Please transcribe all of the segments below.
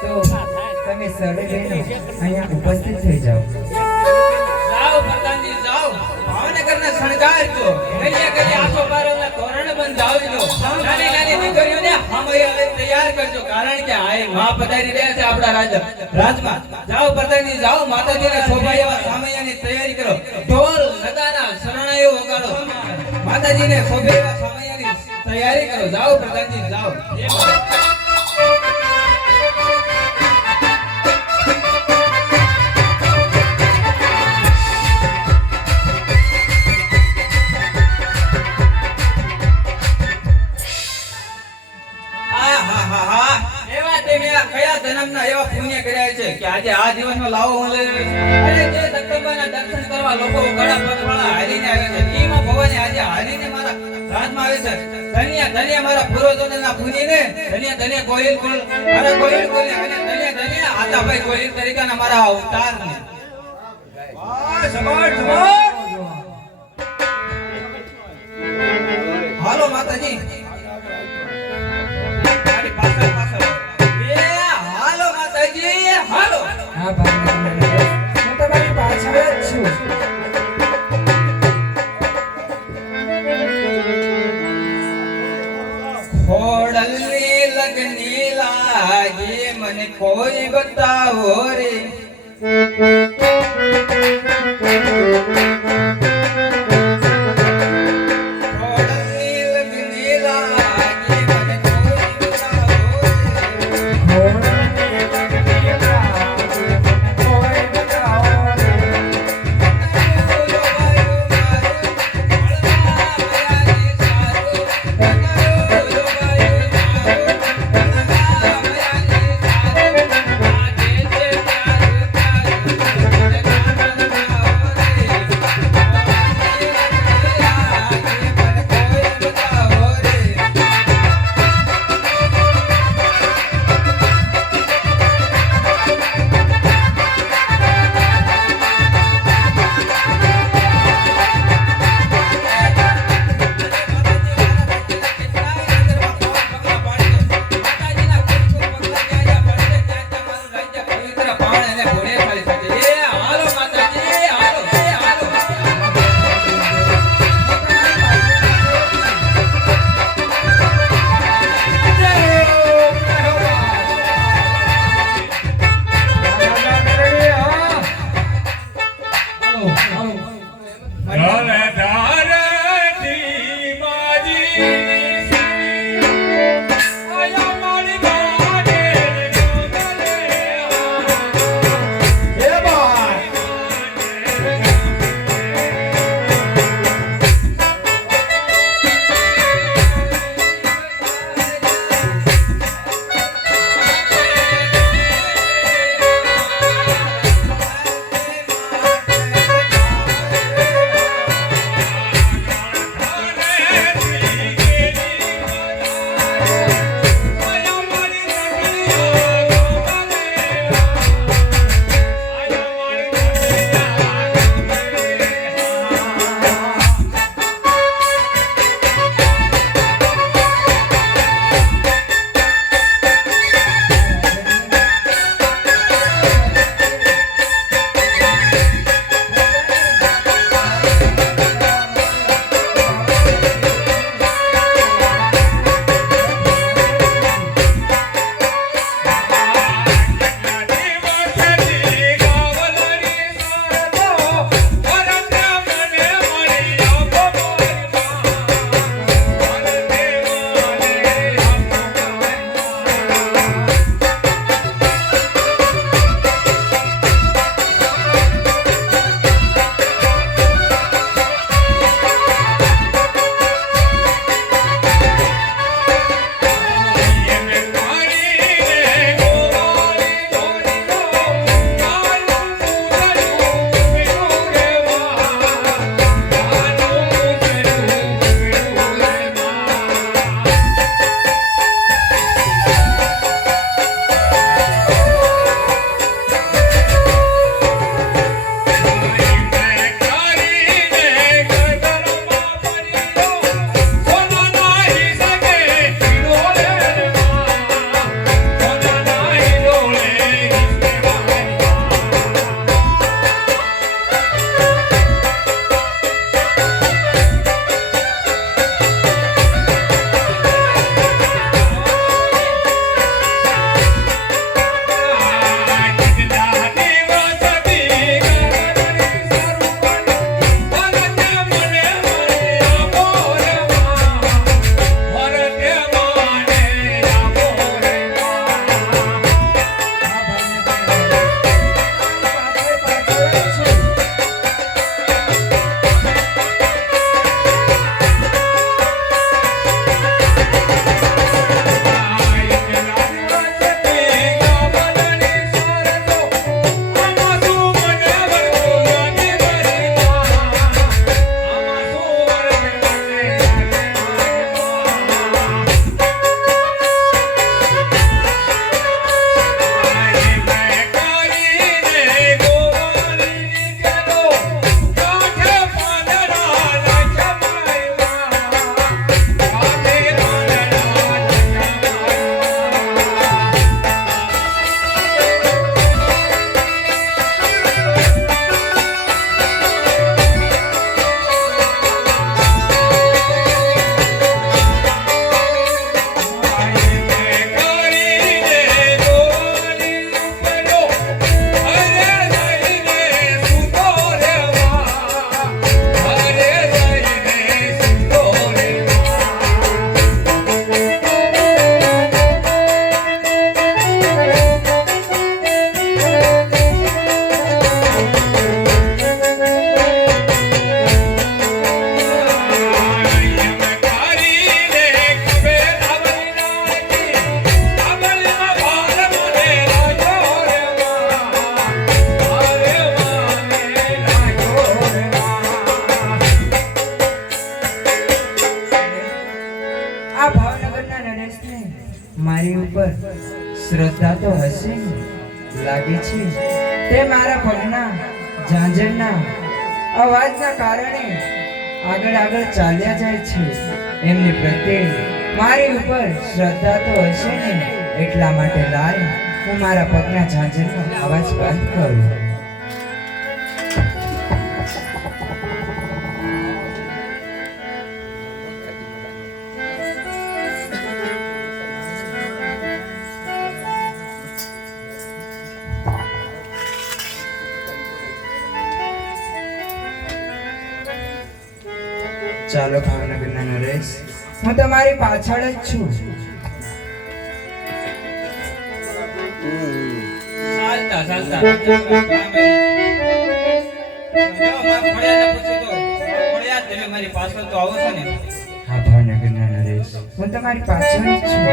તો તમે સડે બહેનો અહીંયા ઉપસ્થિત થઈ જાઓ. જાઓ પ્રધાનજી જાઓ, ભાવનગરના શણગારજો, ગલિયા ગલિયા આસો પારવના તોરણ બંધાવજો, નાની નાની દીકરીઓને હમૈયા તૈયાર કરજો, કારણ કે આ માં પધારી રહ્યા છે આપણા રાજમાં. જાઓ પ્રધાનજી જાઓ, માતાજીને શોભાયાવા સામૈયાની તૈયારી કરો, ઢોલ નગારા શરણાઈઓ વગાડો, માતાજીને શોભાયાવા સામૈયાની તૈયારી કરો. જાઓ પ્રધાનજી જાઓ. કયા જન્મના એવા પુણ્ય કર્યા છે કે આજે આ દિવસમાં લાવો મળે અને જે જગદંબાના દર્શન કરવા લોકો ઘણા પગવાળા હાલીને આવે છે. એમાં ભવાની આજે હાલીને મારા રાજમાં આવે છે. ધન્ય ધન્ય મારા પૂર્વજોના પુણ્યને, ધન્ય ધન્ય ગોહિલ કુલ, મારા ગોહિલ કુલને, અને ધન્ય ધન્ય આતાભાઈ ગોહિલ તરીકેના મારા અવતારને. હાલો માતાજી, મારી પાછળ પાછળ. હાલો માતાજી, હાલો. હા ભાઈ, હું તમારી પાછળ જ છું. ખોડલની લગની લાગી મને કોઈ બતાવો રે. ખોડલની લગની લાગી મને કોઈ બતાવો રે. શ્રદ્ધા તો હશે ને? લાગે છે તે મારા પગના ઝાંઝરના અવાજના કારણે આગળ આગળ ચાલ્યા જાય છે. એમની પ્રત્યે મારી ઉપર શ્રદ્ધા તો હશે ને? એટલા માટે લાય હું મારા પગના ઝાંઝરનો અવાજ બંધ કરું. ચાલો ભાવનગરના નરેશ, હું તમારી પાછળ જ છું. ચાલતા ચાલતા જો માં ફળિયાને પૂછું તો ફળિયા તમે મારી પાછળ તો આવો છો ને? હા ભાવનગરના નરેશ, હું તમારી પાછળ જ છું.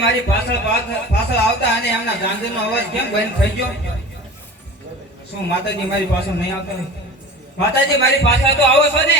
મારી પાછળ આવતા અને એમના ઝાંઝરનો અવાજ કેમ બંધ થઈ ગયો? શું માતાજી મારી પાછળ નહીં આવતા? માતાજી મારી પાછળ તો આવો છો ને?